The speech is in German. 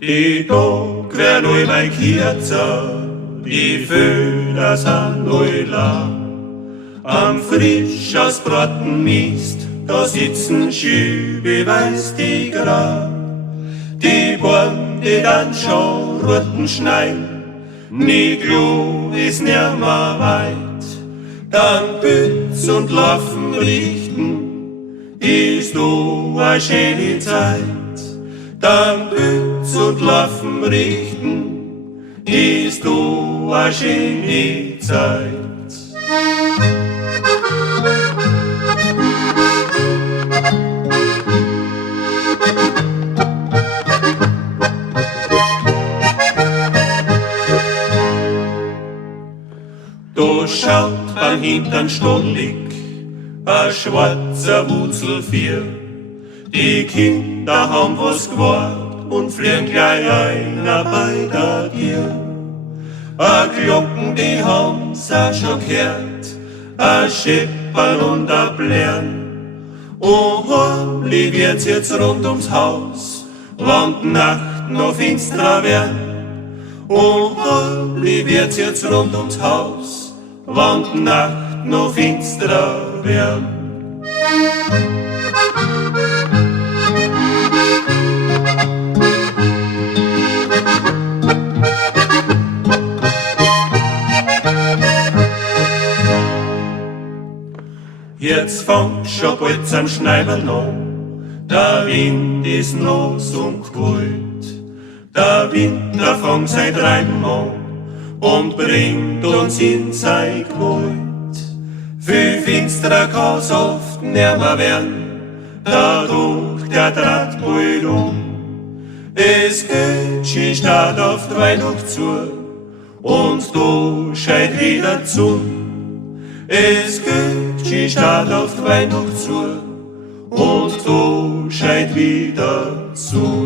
Die Tag wär neu mein Kierzer, die Föder sind neu lang. Am frisch aus Braten Mist, da sitzen Schübeweis die Grab. Die Born, die dann schon Roten schneien, nie Glu ist nimmer weit. Dann Bütz und Laufen richten, ist du a schöne Zeit. Dann Bütz und Laufen richten, ist du a schöne Zeit. Da schaut beim Hintern stollig a schwarzer Wutzelvier. Die Kinder haben was gewahrt und fliehen gleich einer bei der Gier. A Glocken, die haben's auch schon gehört, a Scheppern und a Blären. Und heimlich wird's jetzt rund ums Haus, wann die Nacht noch finsterer werden. Und heimlich wird's jetzt rund ums Haus, wann die Nacht noch finsterer werden. Jetzt fängt schon bald zum Schneibeln an, der Wind ist los und gewollt. Der Winter fängt sein Treiben an und bringt uns in sein Gewalt. Viel finsterer kann's oft nimmer werden, dadurch der Draht bald um. Es geht die Stadt auf die Weihnacht zu und du scheint wieder zu. Es geht die Stadt auf die Weihnacht zu und du scheint wieder zu.